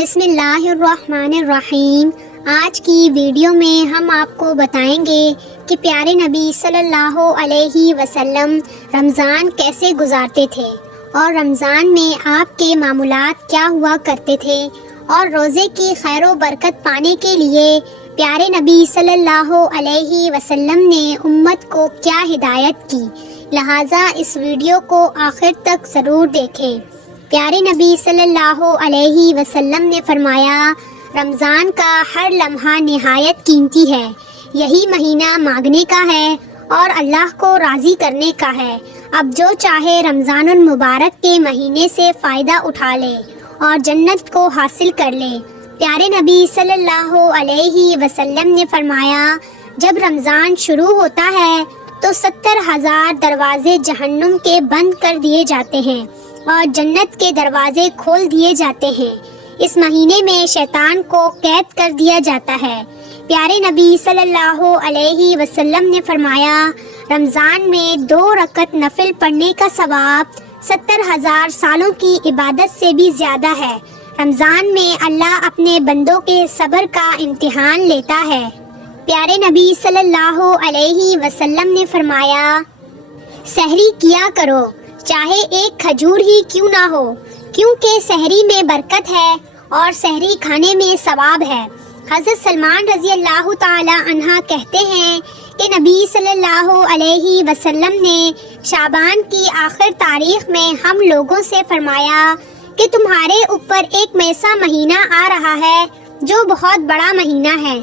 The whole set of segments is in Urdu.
بسم اللہ الرحمن الرحیم۔ آج کی ویڈیو میں ہم آپ کو بتائیں گے کہ پیارے نبی صلی اللہ علیہ وسلم رمضان کیسے گزارتے تھے اور رمضان میں آپ کے معمولات کیا ہوا کرتے تھے، اور روزے کی خیر و برکت پانے کے لیے پیارے نبی صلی اللہ علیہ وسلم نے امت کو کیا ہدایت کی۔ لہٰذا اس ویڈیو کو آخر تک ضرور دیکھیں۔ پیارے نبی صلی اللہ علیہ وسلم نے فرمایا، رمضان کا ہر لمحہ نہایت قیمتی ہے۔ یہی مہینہ مانگنے کا ہے اور اللہ کو راضی کرنے کا ہے۔ اب جو چاہے رمضان المبارک کے مہینے سے فائدہ اٹھا لے اور جنت کو حاصل کر لے۔ پیارے نبی صلی اللہ علیہ وسلم نے فرمایا، جب رمضان شروع ہوتا ہے تو 70,000 دروازے جہنم کے بند کر دیے جاتے ہیں اور جنت کے دروازے کھول دیے جاتے ہیں۔ اس مہینے میں شیطان کو قید کر دیا جاتا ہے۔ پیارے نبی صلی اللہ علیہ وسلم نے فرمایا، رمضان میں 2 رکعت نفل پڑھنے کا ثواب 70,000 سالوں کی عبادت سے بھی زیادہ ہے۔ رمضان میں اللہ اپنے بندوں کے صبر کا امتحان لیتا ہے۔ پیارے نبی صلی اللہ علیہ وسلم نے فرمایا، سحری کیا کرو، چاہے ایک کھجور ہی کیوں نہ ہو، کیونکہ سحری میں برکت ہے اور سحری کھانے میں ثواب ہے۔ حضرت سلمان رضی اللہ تعالی عنہ کہتے ہیں کہ نبی صلی اللہ علیہ وسلم نے شعبان کی آخر تاریخ میں ہم لوگوں سے فرمایا کہ تمہارے اوپر ایک ایسا مہینہ آ رہا ہے جو بہت بڑا مہینہ ہے۔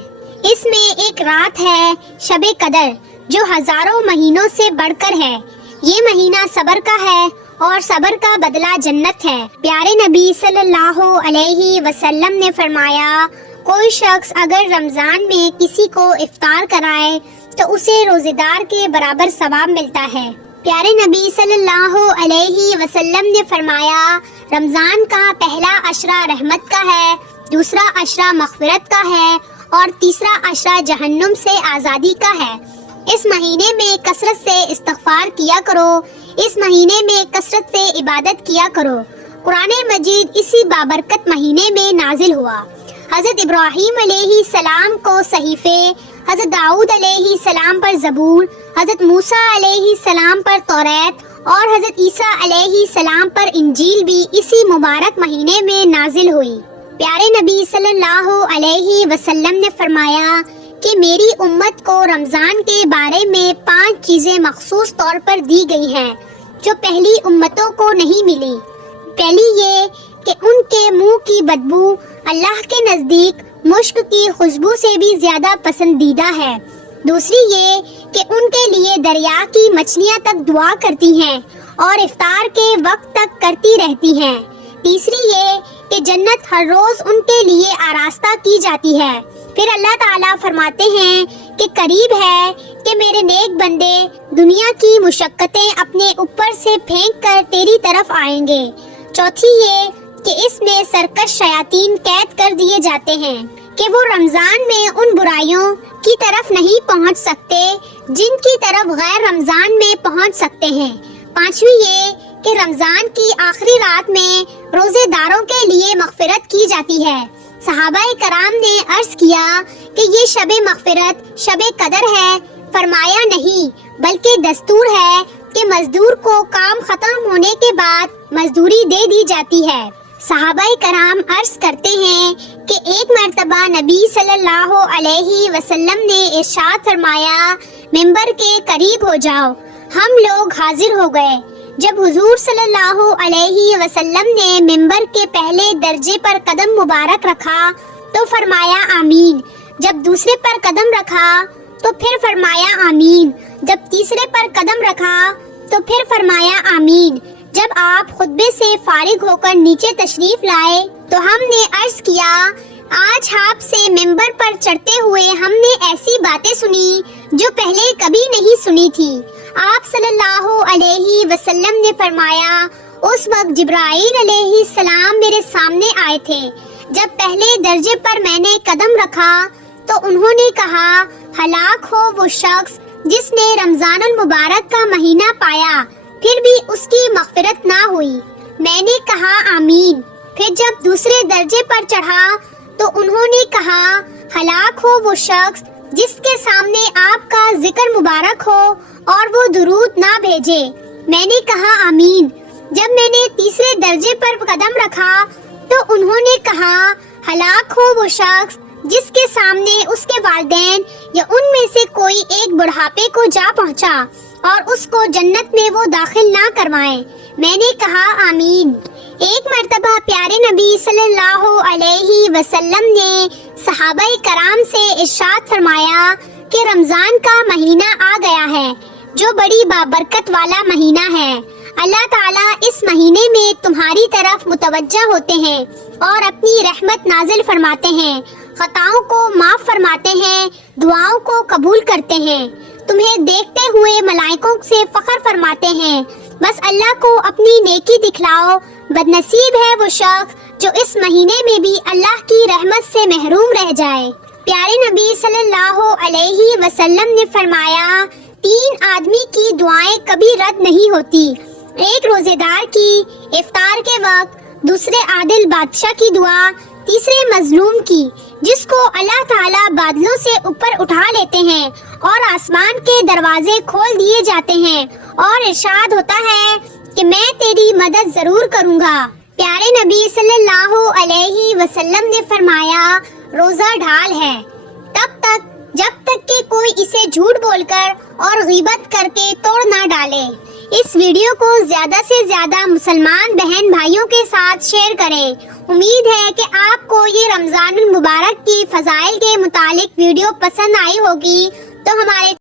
اس میں ایک رات ہے، شب قدر، جو ہزاروں مہینوں سے بڑھ کر ہے۔ یہ مہینہ صبر کا ہے اور صبر کا بدلہ جنت ہے۔ پیارے نبی صلی اللہ علیہ وسلم نے فرمایا، کوئی شخص اگر رمضان میں کسی کو افطار کرائے تو اسے روزے دار کے برابر ثواب ملتا ہے۔ پیارے نبی صلی اللہ علیہ وسلم نے فرمایا، رمضان کا پہلا عشرہ رحمت کا ہے، دوسرا عشرہ مغفرت کا ہے اور تیسرا عشرہ جہنم سے آزادی کا ہے۔ اس مہینے میں کثرت سے استغفار کیا کرو، اس مہینے میں کثرت سے عبادت کیا کرو۔ قرآن مجید اسی بابرکت مہینے میں نازل ہوا۔ حضرت ابراہیم علیہ السلام کو صحیفے، حضرت داؤد علیہ السلام پر زبور، حضرت موسیٰ علیہ السلام پر توریت اور حضرت عیسیٰ علیہ السلام پر انجیل بھی اسی مبارک مہینے میں نازل ہوئی۔ پیارے نبی صلی اللہ علیہ وسلم نے فرمایا کہ میری امت کو رمضان کے بارے میں 5 چیزیں مخصوص طور پر دی گئی ہیں جو پہلی امتوں کو نہیں ملی۔ پہلی یہ کہ ان کے منہ کی بدبو اللہ کے نزدیک مشک کی خوشبو سے بھی زیادہ پسندیدہ ہے۔ دوسری یہ کہ ان کے لیے دریا کی مچھلیاں تک دعا کرتی ہیں اور افطار کے وقت تک کرتی رہتی ہیں۔ تیسری یہ کہ جنت ہر روز ان کے لیے آراستہ کی جاتی ہے۔ پھر اللہ تعالیٰ فرماتے ہیں کہ قریب ہے کہ میرے نیک بندے دنیا کی مشقتیں اپنے اوپر سے پھینک کر تیری طرف آئیں گے۔ چوتھی یہ کہ اس میں سرکش شیاطین قید کر دیے جاتے ہیں کہ وہ رمضان میں ان برائیوں کی طرف نہیں پہنچ سکتے جن کی طرف غیر رمضان میں پہنچ سکتے ہیں۔ پانچویں یہ کہ رمضان کی آخری رات میں روزے داروں کے لیے مغفرت کی جاتی ہے۔ صحابہ کرام نے عرض کیا کہ یہ شب مغفرت شب قدر ہے۔ فرمایا نہیں، بلکہ دستور ہے کہ مزدور کو کام ختم ہونے کے بعد مزدوری دے دی جاتی ہے۔ صحابہ کرام عرض کرتے ہیں کہ ایک مرتبہ نبی صلی اللہ علیہ وسلم نے ارشاد فرمایا، ممبر کے قریب ہو جاؤ۔ ہم لوگ حاضر ہو گئے۔ جب حضور صلی اللہ علیہ وسلم نے ممبر کے پہلے درجے پر قدم مبارک رکھا تو فرمایا آمین۔ جب دوسرے پر قدم رکھا تو پھر فرمایا آمین۔ جب تیسرے پر قدم رکھا تو پھر فرمایا آمین۔ جب آپ خطبے سے فارغ ہو کر نیچے تشریف لائے تو ہم نے عرض کیا، آج آپ سے ممبر پر چڑھتے ہوئے ہم نے ایسی باتیں سنی جو پہلے کبھی نہیں سنی تھی۔ آپ صلی اللہ علیہ وسلم نے فرمایا، اس وقت جبرائیل علیہ السلام میرے سامنے آئے تھے۔ جب پہلے درجے پر میں نے قدم رکھا تو انہوں نے کہا، ہلاک ہو وہ شخص جس نے رمضان المبارک کا مہینہ پایا پھر بھی اس کی مغفرت نہ ہوئی۔ میں نے کہا آمین۔ پھر جب دوسرے درجے پر چڑھا تو انہوں نے کہا ہلاک ہو وہ شخص جس کے سامنے آپ کا ذکر مبارک ہو اور وہ درود نہ بھیجے۔ میں نے کہا آمین۔ جب میں نے تیسرے درجے پر قدم رکھا تو انہوں نے کہا ہلاک ہو وہ شخص جس کے سامنے اس کے والدین یا ان میں سے کوئی ایک بڑھاپے کو جا پہنچا اور اس کو جنت میں وہ داخل نہ کروائیں۔ میں نے کہا آمین۔ ایک مرتبہ پیارے نبی صلی اللہ علیہ وسلم نے صحابہ کرام سے ارشاد فرمایا کہ رمضان کا مہینہ آ گیا ہے جو بڑی بابرکت والا مہینہ ہے۔ اللہ تعالیٰ اس مہینے میں تمہاری طرف متوجہ ہوتے ہیں اور اپنی رحمت نازل فرماتے ہیں، خطاؤں کو معاف فرماتے ہیں، دعاؤں کو قبول کرتے ہیں، تمہیں دیکھتے ہوئے ملائکوں سے فخر فرماتے ہیں۔ بس اللہ کو اپنی نیکی دکھلاؤ۔ بد نصیب ہے وہ شخص جو اس مہینے میں بھی اللہ کی رحمت سے محروم رہ جائے۔ پیارے نبی صلی اللہ علیہ وسلم نے فرمایا 3 آدمی کی دعائیں کبھی رد نہیں ہوتی، ایک روزے دار کی افطار کے وقت، دوسرے عادل بادشاہ کی دعا، تیسرے مظلوم کی جس کو اللہ تعالیٰ بادلوں سے اوپر اٹھا لیتے ہیں اور آسمان کے دروازے کھول دیے جاتے ہیں اور ارشاد ہوتا ہے کہ میں تیری مدد ضرور کروں گا۔ پیارے نبی صلی اللہ علیہ وسلم نے فرمایا روزہ ڈھال ہے تب تک جب تک کہ کوئی اسے جھوٹ بول کر اور غیبت کر کے توڑ نہ ڈالے۔ اس ویڈیو کو زیادہ سے زیادہ مسلمان بہن بھائیوں کے ساتھ شیئر کریں۔ امید ہے کہ آپ کو یہ رمضان المبارک کی فضائل کے متعلق ویڈیو پسند آئی ہوگی، تو ہمارے